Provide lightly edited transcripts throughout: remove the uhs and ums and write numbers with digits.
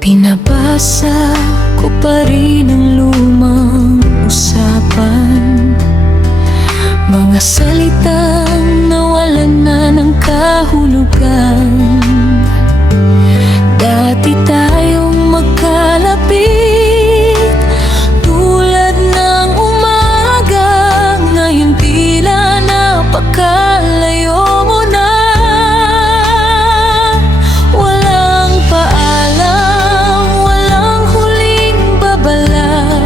Pinabasa ko pa rin ang lumang usapan, mga salitang nawalan na ng kahulugan. Dati tayong magkalapit tulad ng umaga, ngayon tila napakalayo mo na. Walang paalam, walang huling babala,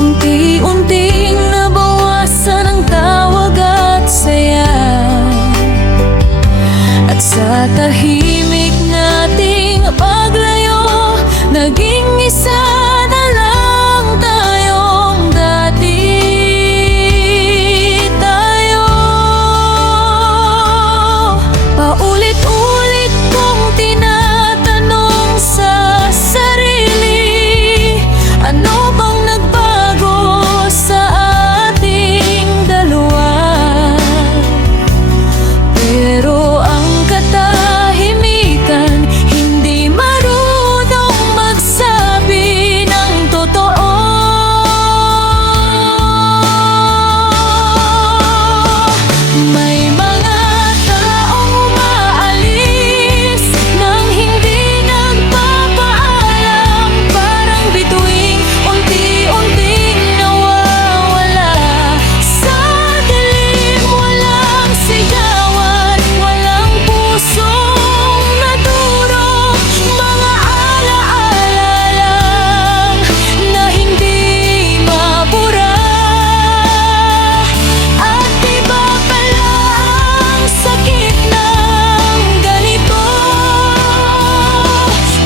unti-unting nabawasan ang tawag at saya. At sa tahimik nating paglayo, naging isa na lang tayong dati tayo. Paulit-ulit kong tinatanong sa sarili, ano bang nagbago sa ating dalawa? Pero ang katahimikan hindi marunong magsabi ng totoo. May mga taong umaalis nang hindi nagpapaalam, parang bituing unti-unting nawawala sa dilim. Walang sigawan, walang pusong nadurog, mga alaala lang na hindi mabura. At iba pala ang sakit ng ganito,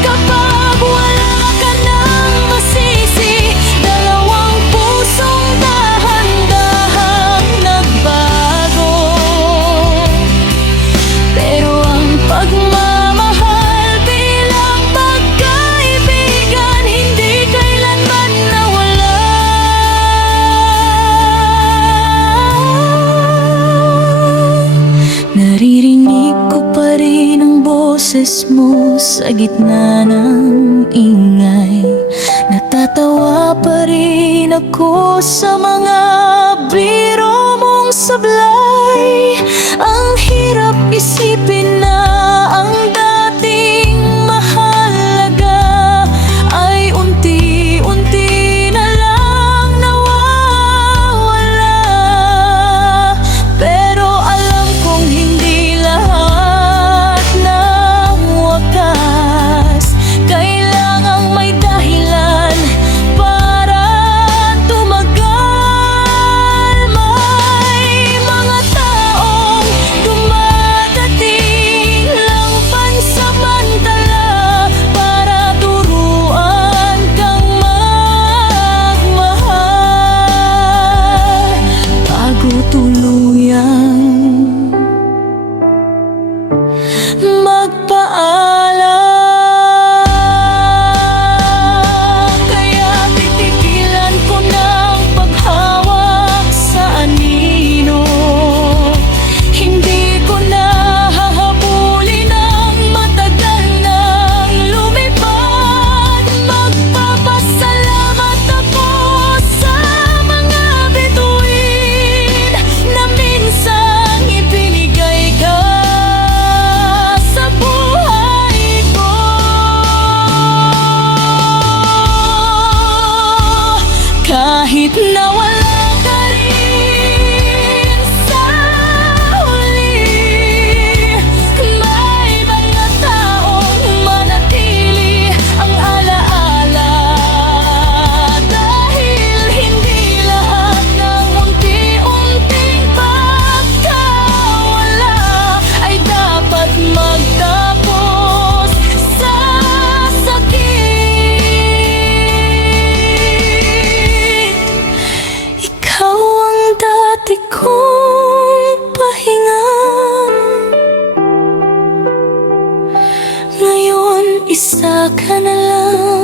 kapag wala ka nang masisi, dalawang pusong dahan-dahang nagbago. Pero ang pagmamahal bilang magkaibigan hindi kailanman nawala. Naririnig ko pa rin ang boses mo sa gitna ng ingay. Natatawa pa rin ako sa mga biro mong sablay. Ang hirap isipin na ang dating mahalaga ay unti-unti na lang nawawala. Pero alam kong hindi lahat ng wakas kailangang may dahilan para tumagal. May mga taong dumadating lang pansamantala para turuan kang magmahal bago tuluyang magpaalam. Kaya titigilan ko ng paghawak sa anino, hindi ko na hahabulin ang matagal nang lumipad. Magpapasalamat ako sa mga bituin na minsang ibinigay ka sa buhay ko. Kahit na wala ka rin sa huli, may mga taong manatili ang alaala. Dahil hindi lahat ng unti-unting pagkawala ay dapat magtapos sa sakit. Ikaw ang dati kong pahinga, ngayon isa ka na lang.